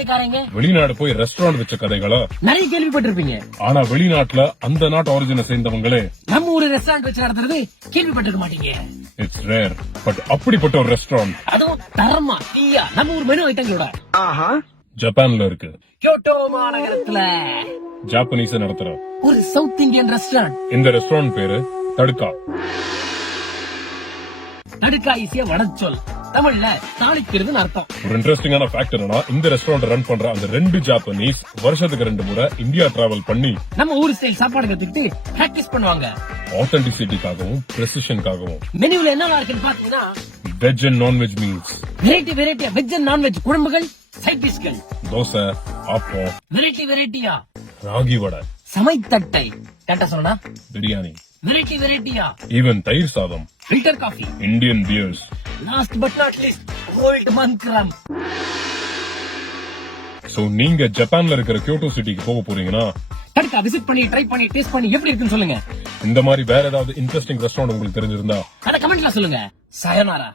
வெளிநாட்டுக்காரங்க வெளிநாடு போய் ரெஸ்டாரண்ட் வச்ச கதைகளா நிறைய கேள்விப்பட்டிருப்பீங்க. ஆனா வெளிநாட்டுல அந்த நாட்டு ஒரிஜினை சேர்ந்தவங்களே நம்ம ஒரு ரெஸ்டாரண்ட் வச்சு நடத்துறது கேள்விப்பட்டிருக்க மாட்டீங்க. It's rare. பட் அப்படிப்பட்ட ஒரு ரெஸ்டாரண்ட் அதுவும் தரமா தீயா நம்ம ஒரு மெனு ஐட்டங்களோட ஜப்பான்ல இருக்கு. கியோட்டோ மாநகரத்துல ஜாப்பனீஸ் நடத்துற ஒரு சவுத் இந்தியன் ரெஸ்டாரண்ட். இந்த ரெஸ்டாரண்ட் பேரு தடுக்கா. தடுக்கா ஈஸியா வடச்சொல், தமிழ்ல தாளிக்கிறதுன்னு அர்த்தம். ஒரு இன்ட்ரெஸ்டிங்கான ஃபேக்ட் என்னன்னா, இந்த ரெஸ்டாரண்ட் ரன் பண்ற அந்த 2 ஜாப்பனீஸ் வருஷத்துக்கு 2 முறை இந்தியா டிராவல் பண்ணி நம்ம ஊர் ஸ்டைல் சாப்பாடு கத்துக்கிட்டு பிராக்டிஸ் பண்ணுவாங்க. ஆத்தென்டிசிட்டிக்காகவும் பிரசிஷனுக்காகவும். மெனுல என்ன இருக்குன்னு பாத்தீங்கன்னா வெஜ் அண்ட் நான்வெஜ் மீல்ஸ், வெரைட்டியா வெஜ் அண்ட் நான்வெஜ் குழம்புகள், சைட் டிஷ்கள், தோசை, ஆப்பம், வெரைட்டியா ராகி வடை, சமைத்தட்டை கட்ட சொன்னா பிரியாணி, வெரைட்டியா ஈவன் தயிர் சாதம், filter coffee, Indian beers. Last but not least gold Mantram. So நீங்க ஜப்பான்ல இருக்கிற கியோட்டோ சிட்டிக்கு போக போறீங்கன்னா தடுக்கா விசிட் பண்ணி ட்ரை பண்ணி டேஸ்ட் பண்ணி எப்படி இருக்குன்னு சொல்லுங்க. இந்த மாதிரி வேற ஏதாவது இன்ட்ரெஸ்டிங் ரெஸ்டாரண்ட் உங்களுக்கு தெரிஞ்சிருந்தா அத கமெண்ட்ல சொல்லுங்க. சயனாரா.